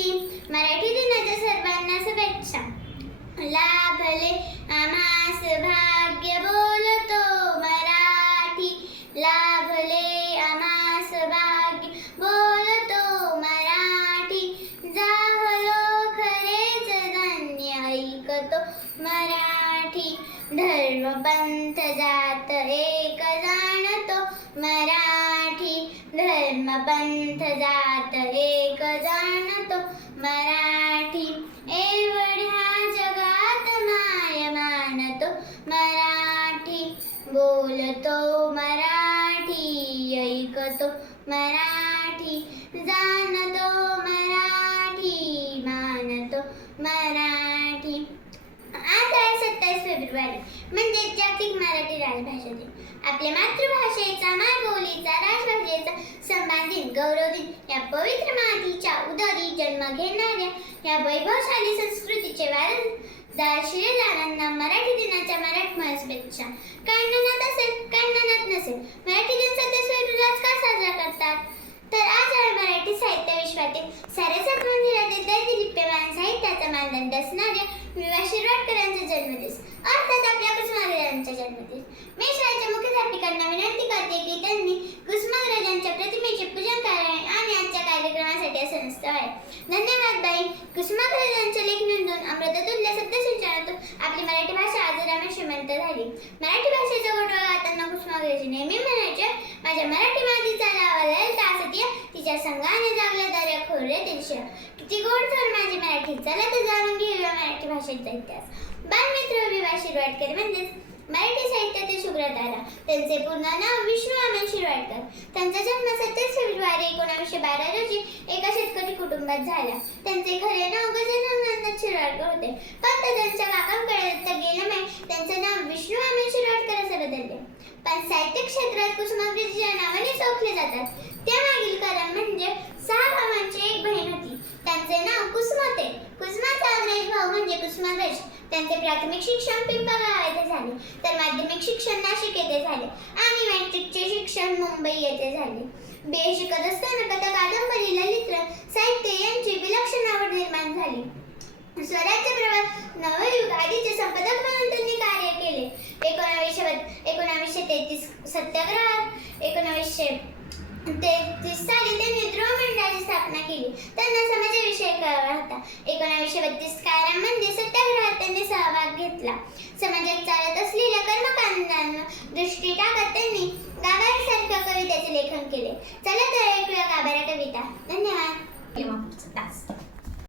मराठी मराठी दिनाच्या सर्वांना शुभेच्छा. लाभले आमास भाग्य बोलतो मराठी. लाभले आमास भाग्य बोलतो मराठी. जाहलो खरेच धन्य ऐकतो मराठी. धर्म पंथ जात एक जाणतो मराठी. धर्म पंथ जात एक जाण मराठी एवढ्या जगात माय मानतो. मराठी बोलतो मराठी ऐकतो. मराठी जाणतो मराठी मानतो. मराठी आता आहे सत्तावीस फेब्रुवारी. म्हणजे जागतिक मराठी राजभाषा दिन आपल्या मातृभाषेचा मायबोलीचा राजभाषेचा सन्मान दिन गौरव दिन या पवित्र जन्म घेणाऱ्या या वैभवशाली संस्कृतीचे वारसदार शिलेदारांना मराठी दिनाच्या मराठमोळ्या शुभेच्छा. काय मनात असेल काय मनात नसेल मराठी दिन सत्तावीस फेब्रुवारी का साजरा करतात? तर आज आहे मराठी साहित्य विश्वातील साडेसात मंदिरातील दैदिलिप्यमान साहित्याचा मानदंड असणाऱ्या विवा शिरवाडकरांचा जन्मदिवस. अर्थात आपल्या कुसुमाग्रजांचा जन्मदिवस. मी शाळेच्या मुख्याध्यापिकांना विनंती करतो की त्यांनी कुसुमाग्रजांच्या प्रतिमेचे पूजन करावे आणि आजच्या कार्यक्रमासाठी असं नसतं आहे धन्यवाद बाई. कुसुमाग्रजांच्या लेख नोंदवून अमृततुल्य सत्यसिंचनातून आपली मराठी भाषा आजरामे श्रीमंत झाली. मराठी भाषेचा गोडवा गाताना कुसुमाग्रजी नेहमी म्हणायचे माझ्या मराठी मातीचा लावा ललिता सत्य तिच्या संघाने जागल्या दर्या खोरे दिलशा किती गोड तर माझी मराठी चला तर जाणून घेऊया मराठी भाषेचा इतिहास. बालमित्र अभिभाष शिरवाडकर म्हणजेच मराठी साहित्यातील शुक्रतारा त्यांचे पूर्ण नाव विष्णू आनंद शिरवाडकर. त्यांचा जन्म सत्तावीस फेब्रुवारी एकोणावीसशे बारा रोजी एका कुटुंबात झाला त्यांचे खरे नाव गजानन शिरवाडकर होते. फक्त त्यांच्या काकांकडे गेल्यामुळे त्यांचे नाव विष्णू आनंद शिरवाडकर असे बदलले. पण साहित्य क्षेत्रात कुसुमाग्रजी या नावाने ओळखले जातात. त्यामागील कारण म्हणजे सहा भावांची एक बहीण होती. त्यांचे नाव कुसुम होते. कुसुमाचा अग्रज भाऊ म्हणजे कुसुमाग्रज. त्यांचे प्राथमिक शिक्षण पिंपळगाव येथे झाले. तर माध्यमिक शिक्षण नाशिक येथे झाले. आणि मॅट्रिकचे शिक्षण मुंबई येथे झाले. बी ए शिकत असताना झाली. स्वराज्य प्रवास नवयुग आदीचे संपादक म्हणून त्यांनी कार्य केले. एकोणावीसशे एकोणावीसशे तेहतीस सत्याग्रहात एकोणावीसशे तेहतीस साली त्यांनी ध्रुव मंडळाची स्थापना केली. त्यांना समाजाविषयी कळवा होता. एकोणावीसशे बत्तीस कायद्यामध्ये सत्याग्रहात त्यांनी सहभाग घेतला. समाजात चालत असलेल्या कर्मकांडांवर दृष्टी टाकत त्यांनी गाभाऱ्यासारख्या कवितेचे लेखन केले. चला तर ऐकूया गाभाऱ्या कविता.